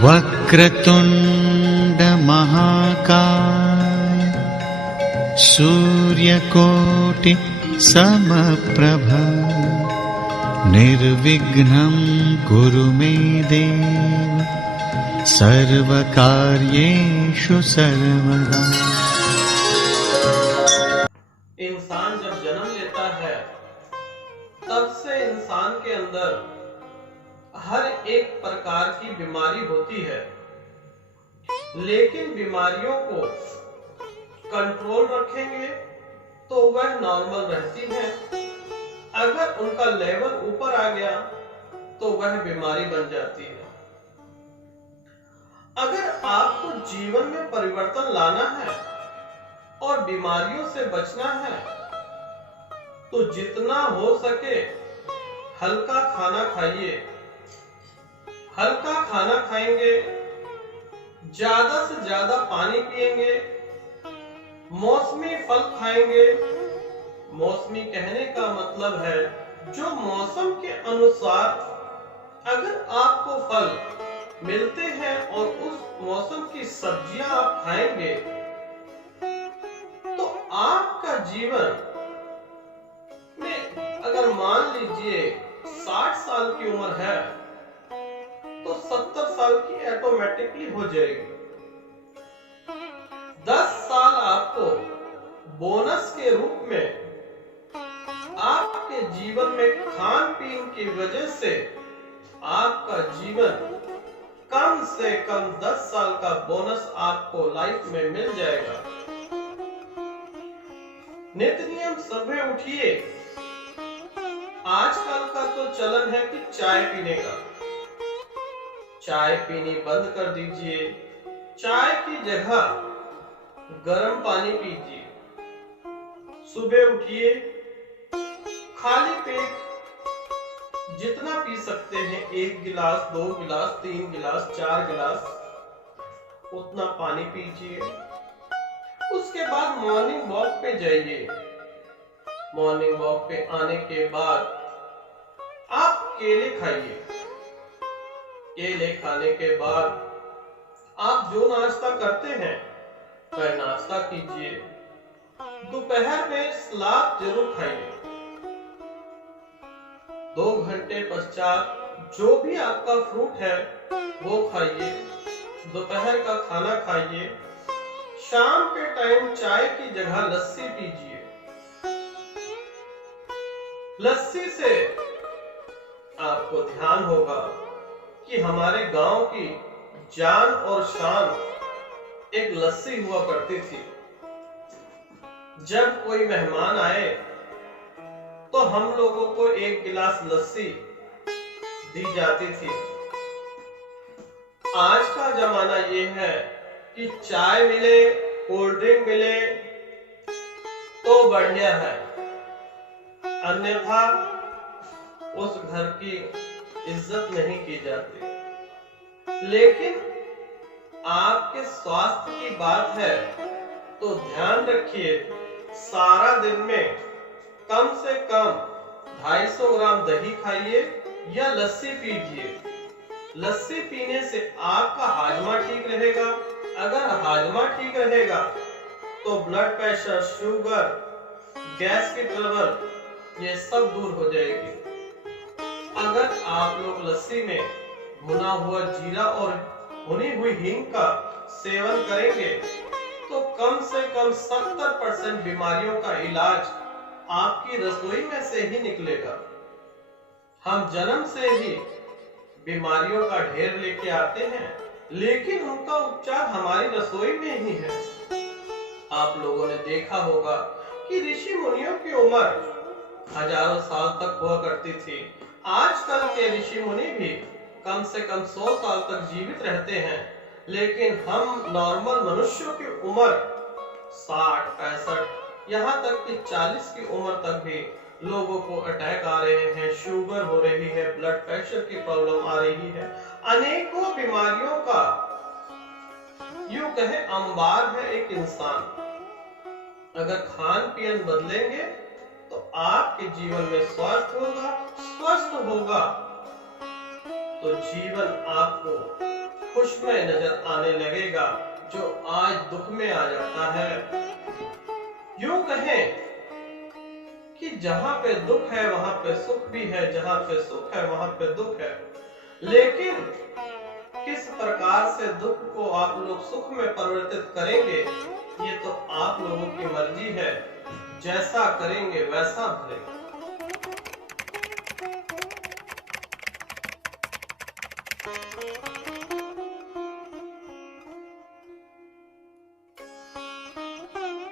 वक्रतुंड महाकाय सूर्यकोटि समप्रभ निर्विघ्नं कुरु मे देव सर्वकार्येषु सर्वदा। इंसान जब जन्म लेता है तब से इंसान के अंदर हर एक प्रकार की बीमारी होती है, लेकिन बीमारियों को कंट्रोल रखेंगे तो वह नॉर्मल रहती हैं। अगर उनका लेवल ऊपर आ गया तो वह बीमारी बन जाती है। अगर आपको जीवन में परिवर्तन लाना है और बीमारियों से बचना है तो जितना हो सके हल्का खाना खाइए। हल्का खाना खाएंगे, ज्यादा से ज्यादा पानी पिएंगे, मौसमी फल खाएंगे। मौसमी कहने का मतलब है जो मौसम के अनुसार अगर आपको फल मिलते हैं और उस मौसम की सब्जियां आप खाएंगे तो आपका जीवन में अगर मान लीजिए 60 साल की उम्र है तो 70 साल की ऑटोमेटिकली हो जाएगी। 10 साल आपको बोनस के रूप में आपके जीवन में खान पीन की वजह से आपका जीवन कम से कम 10 साल का बोनस आपको लाइफ में मिल जाएगा। नित्य नियम सुबह उठिए। आजकल का तो चलन है कि चाय पीने का, चाय पीनी बंद कर दीजिए। चाय की जगह गर्म पानी पीजिए। सुबह उठिए, खाली पेट जितना पी सकते हैं, 1 गिलास, 2 गिलास, 3 गिलास, 4 गिलास, उतना पानी पीजिए। उसके बाद मॉर्निंग वॉक पे जाइए। मॉर्निंग वॉक पे आने के बाद आप केले खाइए। केले खाने के बाद आप जो नाश्ता करते हैं वह नाश्ता कीजिए। दोपहर में सलाद जरूर खाइए। 2 घंटे पश्चात जो भी आपका फ्रूट है वो खाइए। दोपहर का खाना खाइए। शाम के टाइम चाय की जगह लस्सी पीजिए। लस्सी से आपको ध्यान होगा कि हमारे गांव की जान और शान एक लस्सी हुआ करती थी। जब कोई मेहमान आए तो हम लोगों को 1 गिलास लस्सी दी जाती थी। आज का जमाना ये है कि चाय मिले, कोल्ड ड्रिंक मिले तो बढ़िया है, अन्यथा उस घर की इज्जत नहीं की जाती। लेकिन आपके स्वास्थ्य की बात है तो ध्यान रखिए, सारा दिन में कम से कम 250 ग्राम दही खाइए या लस्सी पीजिए। लस्सी पीने से आपका हाजमा ठीक रहेगा। अगर हाजमा ठीक रहेगा तो ब्लड प्रेशर, शुगर, गैस की ट्रबल ये सब दूर हो जाएगी। अगर आप लोग लस्सी में भुना हुआ जीरा और भुनी हुई हींग का सेवन करेंगे तो कम से कम 70% बीमारियों का इलाज आपकी रसोई में से ही निकलेगा। हम जन्म से ही बीमारियों का ढेर लेके आते हैं, लेकिन उनका उपचार हमारी रसोई में ही है। आप लोगों ने देखा होगा कि ऋषि मुनियों की उम्र हजारों साल तक हुआ करती थी। आजकल के ऋषि मुनि भी कम से कम 100 साल तक जीवित रहते हैं, लेकिन हम नॉर्मल मनुष्यों की उम्र 60, 65, यहाँ तक कि 40 की उम्र तक भी लोगों को अटैक आ रहे हैं, शुगर हो रही है, ब्लड प्रेशर की प्रॉब्लम आ रही है। अनेकों बीमारियों का यूं कहे अंबार है एक इंसान। अगर खान पीन बदलेंगे तो आपके जीवन में स्वस्थ होगा तो जीवन आपको खुश में नजर आने लगेगा जो आज दुख में आ जाता है। यूं कहें कि जहां पे दुख है वहां पे सुख भी है, जहां पे सुख है वहां पे दुख है। लेकिन किस प्रकार से दुख को आप लोग सुख में परिवर्तित करेंगे ये तो आप लोगों की मर्जी है। जैसा करेंगे वैसा भरेंगे।